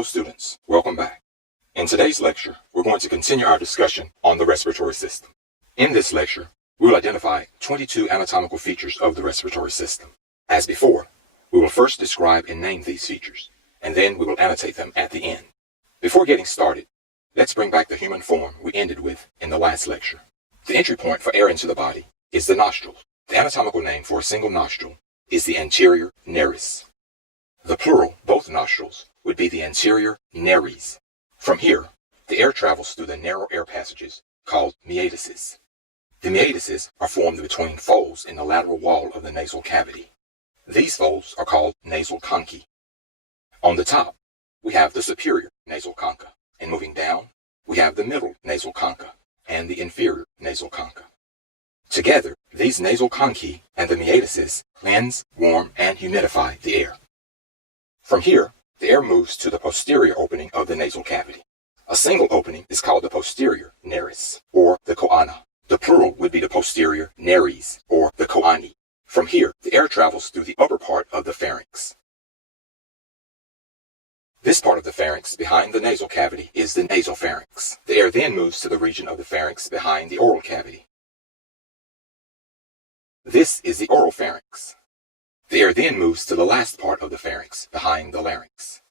Hello students, welcome back. In today's lecture, we're going to continue our discussion on the respiratory system. In this lecture, we will identify 22 anatomical features of the respiratory system. As before, we will first describe and name these features, and then we will annotate them at the end. Before getting started, let's bring back the human form we ended with in the last lecture. The entry point for air into the body is the nostril. The anatomical name for a single nostril is the anterior nares. The plural, both nostrils, would be the anterior nares. From here, the air travels through the narrow air passages called meatuses. The meatuses are formed between folds in the lateral wall of the nasal cavity. These folds are called nasal conchae. On the top, we have the superior nasal concha, and moving down, we have the middle nasal concha and the inferior nasal concha. Together, these nasal conchae and the meatuses cleanse, warm, and humidify the air. From here, the air moves to the posterior opening of the nasal cavity. A single opening is called the posterior nares, or the choana. The plural would be the posterior nares, or the choani. From here, the air travels through the upper part of the pharynx. This part of the pharynx behind the nasal cavity is the nasopharynx. The air then moves to the region of the pharynx behind the oral cavity. This is the oropharynx. The air then moves to the last part of the pharynx, behind the larynx.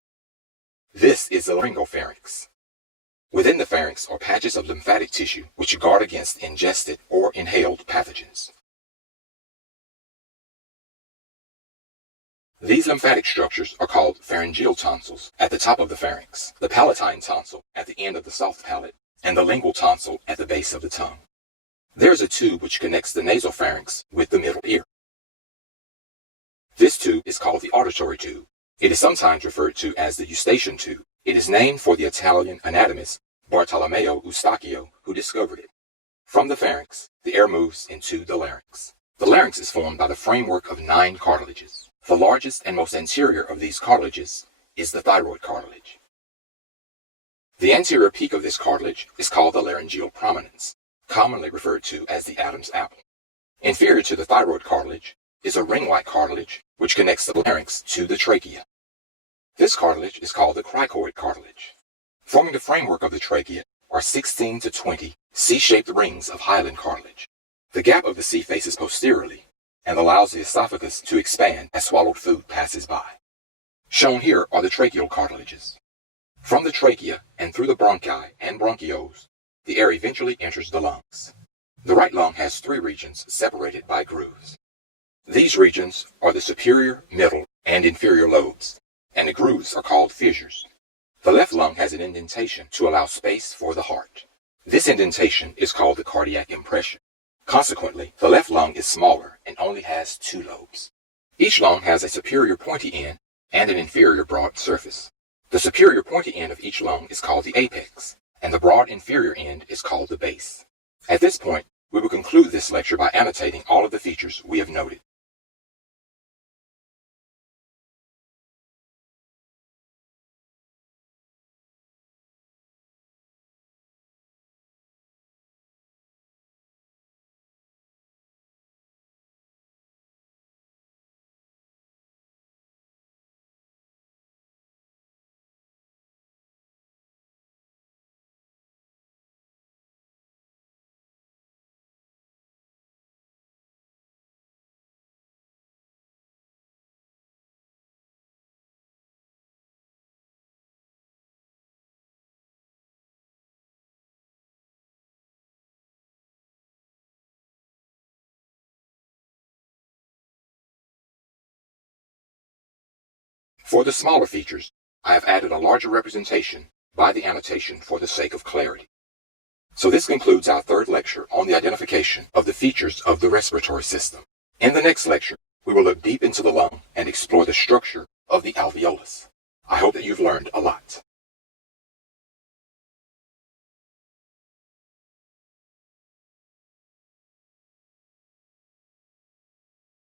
This is the laryngopharynx. Within the pharynx are patches of lymphatic tissue which guard against ingested or inhaled pathogens. These lymphatic structures are called pharyngeal tonsils at the top of the pharynx, the palatine tonsil at the end of the soft palate, and the lingual tonsil at the base of the tongue. There is a tube which connects the nasopharynx with the middle ear. This tube is called the auditory tube. It is sometimes referred to as the eustachian tube. It is named for the Italian anatomist Bartolomeo Eustachio, who discovered it. From the pharynx, the air moves into the larynx. The larynx is formed by the framework of 9 cartilages. The largest and most anterior of these cartilages is the thyroid cartilage. The anterior peak of this cartilage is called the laryngeal prominence, commonly referred to as the Adam's apple. Inferior to the thyroid cartilage is a ring-like cartilage which connects the larynx to the trachea. This cartilage is called the cricoid cartilage. Forming the framework of the trachea are 16 to 20 C-shaped rings of hyaline cartilage. The gap of the C faces posteriorly and allows the esophagus to expand as swallowed food passes by. Shown here are the tracheal cartilages. From the trachea and through the bronchi and bronchioles, the air eventually enters the lungs. The right lung has 3 regions separated by grooves. These regions are the superior, middle, and inferior lobes, and the grooves are called fissures. The left lung has an indentation to allow space for the heart. This indentation is called the cardiac impression. Consequently, the left lung is smaller and only has 2 lobes. Each lung has a superior pointy end and an inferior broad surface. The superior pointy end of each lung is called the apex, and the broad inferior end is called the base. At this point, we will conclude this lecture by annotating all of the features we have noted. For the smaller features, I have added a larger representation by the annotation for the sake of clarity. So this concludes our 3rd lecture on the identification of the features of the respiratory system. In the next lecture, we will look deep into the lung and explore the structure of the alveolus. I hope that you've learned a lot.